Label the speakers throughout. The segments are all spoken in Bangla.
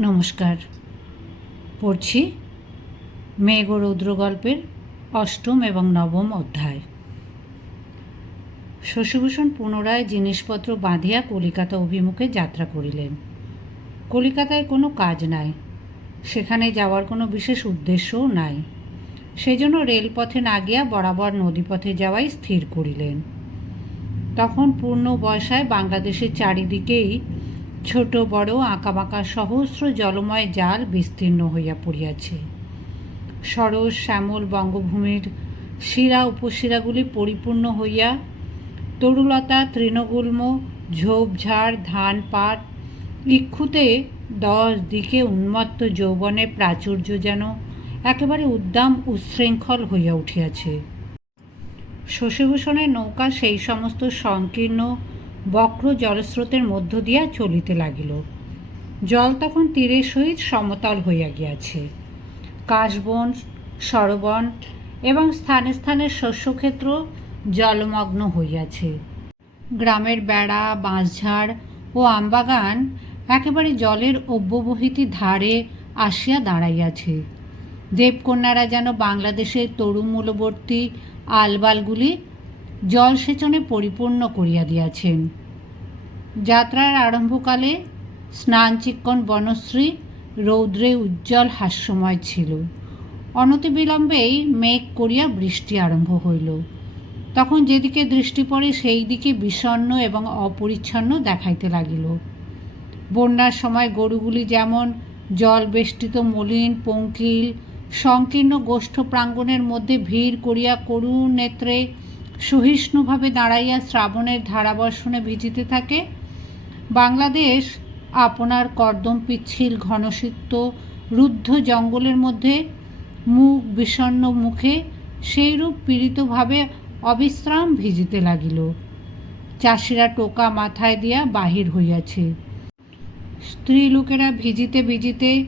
Speaker 1: নমস্কার। পড়ছি মেঘ রৌদ্র গল্পের অষ্টম এবং নবম অধ্যায়। শশীভূষণ পুনরায় জিনিসপত্র বাঁধিয়া কলিকাতা অভিমুখে যাত্রা করিলেন। কলিকাতায় কোনো কাজ নাই, সেখানে যাওয়ার কোনো বিশেষ উদ্দেশ্যও নাই। সেজন্য রেলপথে না গিয়া বরাবর নদীপথে যাওয়াই স্থির করিলেন। তখন পূর্ণ বয়সায় বাংলাদেশের চারিদিকেই ছোট, বড়, আঁকাবাঁকা সহস্র জলময় জাল বিস্তীর্ণ হইয়া পড়িয়াছে। সরস শ্যামল বঙ্গভূমির শিরা উপশিরাগুলি পরিপূর্ণ হইয়া তরুলতা, তৃণগুল্ম, ঝোপঝাড় ধান পাট ইক্ষুতে দশ দিকে উন্মত্ত যৌবনে প্রাচুর্য যেন একেবারে উদ্দাম উচ্ছৃঙ্খল হইয়া উঠিয়াছে। শশীভূষণের নৌকা সেই সমস্ত সংকীর্ণ বক্র জলস্রোতের মধ্য দিয়া চলিতে লাগিল। জল তখন তীরের সহিত সমতল হইয়া গিয়াছে। কাশবন, সরবন এবং স্থানে স্থানে শস্যক্ষেত্র জলমগ্ন হইয়াছে। গ্রামের বেড়া, বাঁশঝাড় ও আমবাগান একেবারে জলের অব্যবহিতি ধারে আসিয়া দাঁড়াইয়াছে। দেবকন্যারা যেন বাংলাদেশের তরুমূলবর্তী আলবালগুলি জলসেচনে পরিপূর্ণ করিয়া দিয়াছেন। যাত্রার আরম্ভকালে স্নান স্নানচিক্কণ বনশ্রী রৌদ্রে উজ্জ্বল হাস্যময় ছিল। অনতিবিলম্বেই মেঘ করিয়া বৃষ্টি আরম্ভ হইল। তখন যেদিকে দৃষ্টি পড়ে সেই দিকে বিষণ্ণ এবং অপরিচ্ছন্ন দেখাইতে লাগিল। বন্যার সময় গরুগুলি যেমন জল বেষ্টিত মলিন পঙ্কিল, সংকীর্ণ গোষ্ঠ প্রাঙ্গণের মধ্যে ভিড় করিয়া করুণ নেত্রে সহিষ্ণুভাবে দাঁড়াইয়া শ্রাবণের ধারাবর্ষণে ভিজিতে থাকে বাংলাদেশ আপনার কর্দম পিচ্ছিল ঘনসিক্ত রুদ্ধ জঙ্গলের মধ্যে মুখ বিষণ্ণ মুখে সেইরূপ পীড়িতভাবে অবিশ্রাম ভিজিতে লাগিল। চাষিরা টোকা মাথায় দিয়া বাহির হইয়াছে। স্ত্রী লোকেরা ভিজিতে ভিজিতে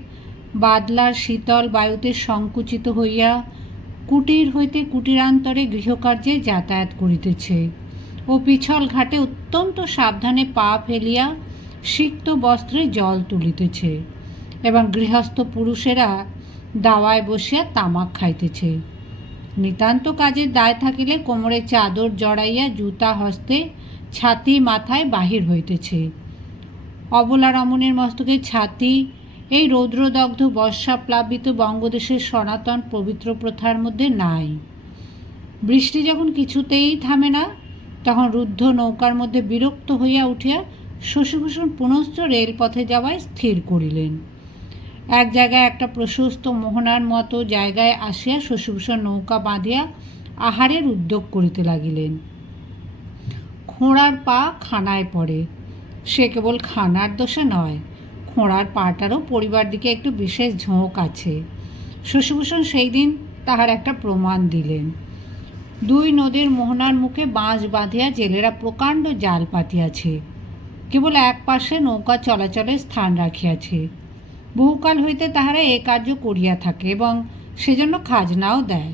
Speaker 1: বাদলার শীতল বায়ুতে সংকুচিত হইয়া কুটির হইতে কুটিরান্তরে গৃহকার্যে যাতায়াত করিতেছে। ও পিছল ঘাটে অত্যন্ত সাবধানে পা ফেলিয়া সিক্ত বস্ত্রে জল তুলিতেছে এবং গৃহস্থ পুরুষেরা দাওয়ায় বসিয়া তামাক খাইতেছে। নিতান্ত কাজের দায় থাকিলে কোমরে চাদর জড়াইয়া জুতা, হস্তে, ছাতি মাথায় বাহির হইতেছে। অবলা রমণের মস্তকে ছাতি, এই রৌদ্রদগ্ধ বর্ষা প্লাবিত বঙ্গদেশের সনাতন পবিত্র প্রথার মধ্যে নাই। বৃষ্টি যখন কিছুতেই থামে না তখন রুদ্ধ নৌকার মধ্যে বিরক্ত হইয়া উঠিয়া শশীভূষণ পুনশ্চ রেলপথে যাওয়ায় স্থির করিলেন। এক জায়গায় একটা প্রশস্ত মোহনার মতো জায়গায় আসিয়া শশীভূষণ নৌকা বাঁধিয়া আহারের উদ্যোগ করিতে লাগিলেন। খোঁড়ার পা খানায় পড়ে। সে কেবল খানার দোষে নয়, খোঁড়ার পাটারও পরিবার দিকে একটু বিশেষ ঝোঁক আছে। শশীভূষণ সেই দিন তাহার একটা প্রমাণ দিলেন। দুই নদীর মোহনার মুখে বাঁশ বাঁধিয়া জেলেরা প্রকাণ্ড জাল পাতিয়াছে। কেবল এক পাশে নৌকা চলাচলের স্থান রাখিয়াছে। বহুকাল হইতে তাহারা এ কার্য করিয়া থাকে এবং সেজন্য খাজনাও দেয়।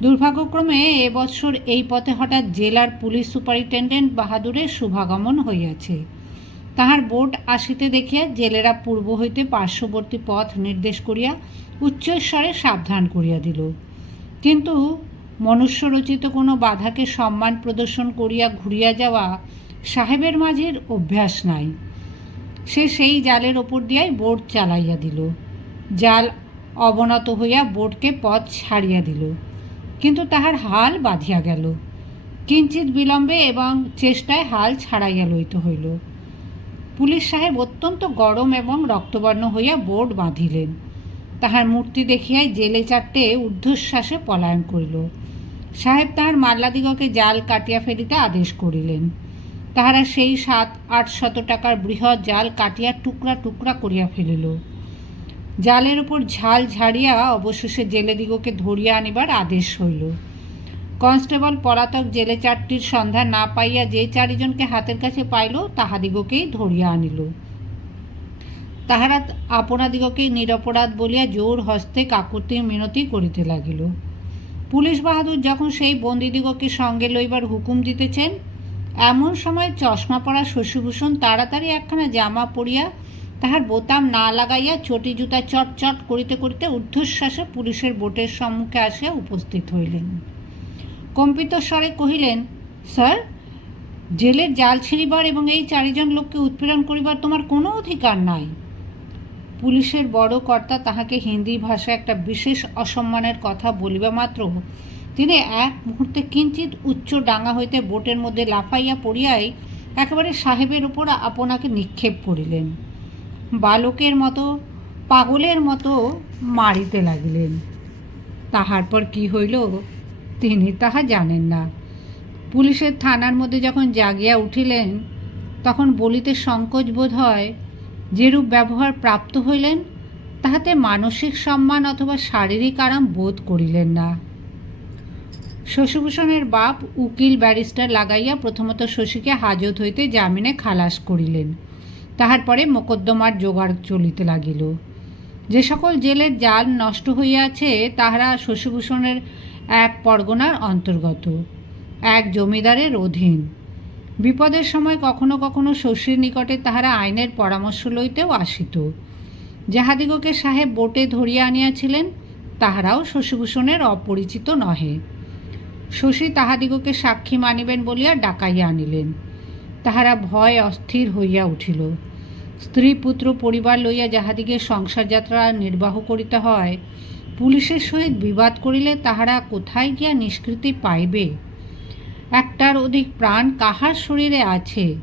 Speaker 1: দুর্ভাগ্যক্রমে এবছর এই পথে হঠাৎ জেলার পুলিশ সুপারিনটেন্ডেন্ট বাহাদুরের শুভাগমন হইয়াছে। তাহার বোট আসিতে দেখিয়া জেলেরা পূর্ব হইতে পার্শ্ববর্তী পথ নির্দেশ করিয়া উচ্চস্বরে সাবধান করিয়া দিল। কিন্তু মনুষ্যরচিত কোনো বাধাকে সম্মান প্রদর্শন করিয়া ঘুরিয়া যাওয়া সাহেবের মাঝের অভ্যাস নাই। সে সেই জালের ওপর দিয়াই বোট চালাইয়া দিল। জাল অবনত হইয়া বোটকে পথ ছাড়িয়া দিল। কিন্তু তাহার হাল বাঁধিয়া গেল। কিঞ্চিত বিলম্বে এবং চেষ্টায় হাল ছাড়াইয়া লইতে হইল। পুলিশ সাহেব অত্যন্ত গরম এবং রক্তবর্ণ হইয়া বোট বাঁধিলেন। তাহার মূর্তি দেখিয়াই জেলে চারটে ঊর্ধ্বশ্বাসে পলায়ন করিল। সাহেব তাহার মাল্লাদিগকে জাল কাটিয়া ফেলিতে আদেশ করিলেন। তাহারা সেই সাত, আট শত টাকার বৃহৎ জাল কাটিয়া টুকরা টুকরা করিয়া ফেলিল। জালের উপর ঝাল ঝাড়িয়া অবশেষে জেলেদিগকে ধরিয়া আনিবার আদেশ হইল। কনস্টেবল পলাতক জেলে চারটির সন্ধান না পাইয়া যে চারিজনকে হাতের কাছে পাইল, তাহাদিগকেই ধরিয়া আনিল। তাহারা আপনাদিগকে নিরপরাধ বলিয়া জোর হস্তে কাকুতি মিনতি করিতে লাগিল। পুলিশ বাহাদুর যখন সেই বন্দিদিগকে সঙ্গে লইবার হুকুম দিতেছেন, এমন সময় চশমা পরা শশীভূষণ তাড়াতাড়ি একখানা জামা পরিয়া তাহার বোতাম না লাগাইয়া চটি জুতা চট চট করিতে করিতে ঊর্ধ্বশ্বাসে পুলিশের বোটের সম্মুখে আসিয়া উপস্থিত হইলেন। কম্পিত স্বরে কহিলেন, স্যার, জেলের জাল ছিঁড়িবার এবং এই চারিজন লোককে উৎপীড়ন করিবার তোমার কোনো অধিকার নাই। পুলিশের বড় কর্তা তাহাকে হিন্দি ভাষায় একটা বিশেষ অসম্মানের কথা বলিবা মাত্র। তিনি এক মুহূর্তে কিঞ্চিত উচ্চ ডাঙা হইতে বোটের মধ্যে লাফাইয়া পড়িয়াই একেবারে সাহেবের উপর আপনাকে নিক্ষেপ করিলেন। বালকের মতো, পাগলের মতো মারিতে লাগিলেন। তাহার পর কি হইল, তিনি তাহা জানেন না। পুলিশের থানার মধ্যে যখন জাগিয়া উঠিলেন, তখন বলিতে সংকোচ বোধ হয় যেরূপ ব্যবহার প্রাপ্ত হইলেন, তাহাতে মানসিক সম্মান অথবা শারীরিক আরাম বোধ করিলেন না। শশীভূষণের বাপ উকিল ব্যারিস্টার লাগাইয়া প্রথমত শশীকে হাজত হইতে জামিনে খালাস করিলেন। তাহার পরে মোকদ্দমার জোগাড় চলিতে লাগিল। যে সকল জেলের জাল নষ্ট হইয়াছে, তাহারা শশীভূষণের এক পরগনার অন্তর্গত, এক জমিদারের অধীন। বিপদের সময় কখনো কখনো শশীর নিকটে তাহারা আইনের পরামর্শ লইতেও আসিত। যাহাদিগকে সাহেব বোটে ধরিয়া আনিয়াছিলেন, তাহারাও শশীভূষণের অপরিচিত নহে। শশী তাহাদিগকে সাক্ষী মানিবেন বলিয়া ডাকাইয়া আনিলেন। তাহারা ভয় অস্থির হইয়া উঠিল। স্ত্রী পুত্র পরিবার লইয়া যাহাদিকে সংসার যাত্রা নির্বাহ করিতে হয়, পুলিশের সহিত বিবাদ করিলে তাহারা কোথায় গিয়া নিষ্কৃতি পাইবে? একটার অধিক প্রাণ কাহার শরীরে আছে?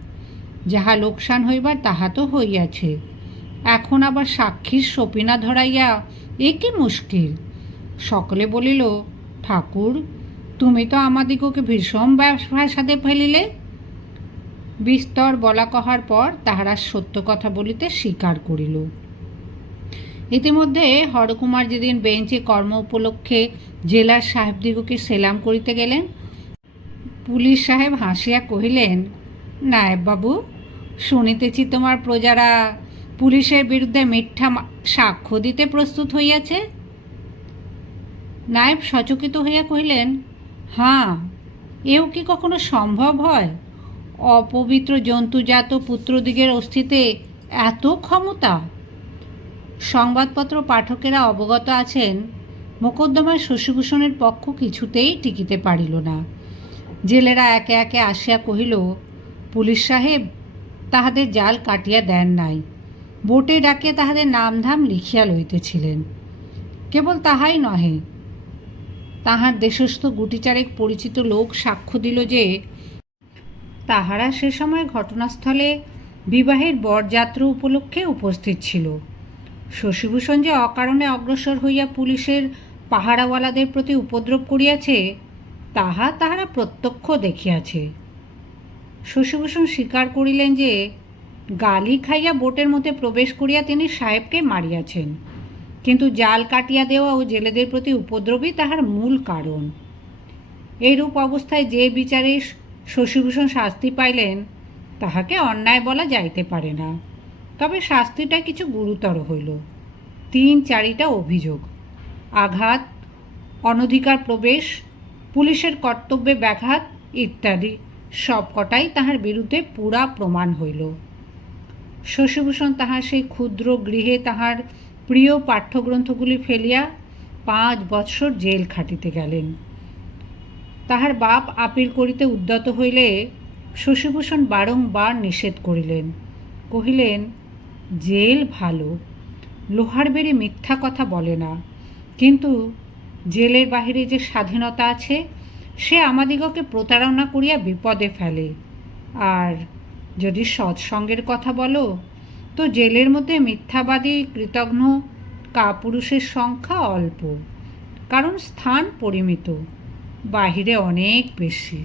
Speaker 1: যাহা লোকসান হইবার, তাহা তো হইয়াছে। এখন আবার সাক্ষীর সপিনা ধরাইয়া, এ কি মুশকিল? সকলে বলিল, ঠাকুর, তুমি তো আমাদিগকে ভীষণ ভাষাতে ফেলিলে। বিস্তর বলা কহার পর তাহারা সত্য কথা বলিতে স্বীকার করিল। ইতিমধ্যে হরকুমার যেদিন বেঞ্চে কর্ম উপলক্ষে জেলার সাহেবদিগকে সেলাম করিতে গেলেন পুলিশ সাহেব হাসিয়া কহিলেন নায়েববাবু শুনিতেছি তোমার প্রজারা পুলিশের বিরুদ্ধে মিথ্যা সাক্ষ্য দিতে প্রস্তুত হইয়াছে? নায়েব সচকিত হইয়া কহিলেন, হাঁ, এও কি কখনো সম্ভব হয়? অপবিত্র জন্তুজাত পুত্রদিগের অস্থিতে এত ক্ষমতা? সংবাদপত্র পাঠকেরা অবগত আছেন মোকদ্দমায় শশীভূষণের পক্ষ কিছুতেই টিকিতে পারিল না। জেলেরা একে একে আসিয়া কহিল, পুলিশ সাহেব, তাহাদের জাল কাটিয়া দেন নাই। বোটে ডাকে তাহাদের নামধাম লিখিয়া লইতেছিলেন। কেবল তাহাই নহে, তাহার দেশস্থ গুটিচারেক পরিচিত লোক সাক্ষ্য দিল যে, তাহারা সে সময় ঘটনাস্থলে বিবাহের বরযাত্রা উপলক্ষে উপস্থিত ছিল। শশীভূষণ যে অকারণে অগ্রসর হইয়া পুলিশের পাহারাওয়ালাদের প্রতি উপদ্রব করিয়াছে তাহা তাহারা প্রত্যক্ষ দেখিয়াছে। শশীভূষণ স্বীকার করিলেন যে, গালি খাইয়া বোটের মধ্যে প্রবেশ করিয়া তিনি সাহেবকে মারিয়াছেন। কিন্তু জাল কাটিয়া দেওয়া ও জেলেদের প্রতি উপদ্রবই তাহার মূল কারণ। এইরূপ অবস্থায় যে বিচারে শশীভূষণ শাস্তি পাইলেন, তাহাকে অন্যায় বলা যাইতে পারে না। তবে শাস্তিটা কিছু গুরুতর হইল। তিন চারিটা অভিযোগ। আঘাত, অনধিকার প্রবেশ পুলিশের কর্তব্যে ব্যাঘাত ইত্যাদি। সবকটাই তাহার বিরুদ্ধে পুরা প্রমাণ হইল। শশীভূষণ তাহার সেই ক্ষুদ্র গৃহে তাহার প্রিয় পাঠ্যগ্রন্থগুলি ফেলিয়া পাঁচ বৎসর জেল খাটিতে গেলেন। তাহার বাপ আপিল করিতে উদ্যত হইলে শশীভূষণ বারংবার নিষেধ করিলেন। কহিলেন, জেল ভালো, লোহার বেড়ে মিথ্যা কথা বলে না। কিন্তু জেলের বাহিরে যে স্বাধীনতা আছে, সে আমাদিগকে প্রতারণা করিয়া বিপদে ফেলে। আর যদি সৎসঙ্গের কথা বলো, তো জেলের মধ্যে মিথ্যাবাদী, কৃতঘ্ন কাপুরুষের সংখ্যা অল্প, কারণ স্থান পরিমিত, বাহিরে অনেক বেশি।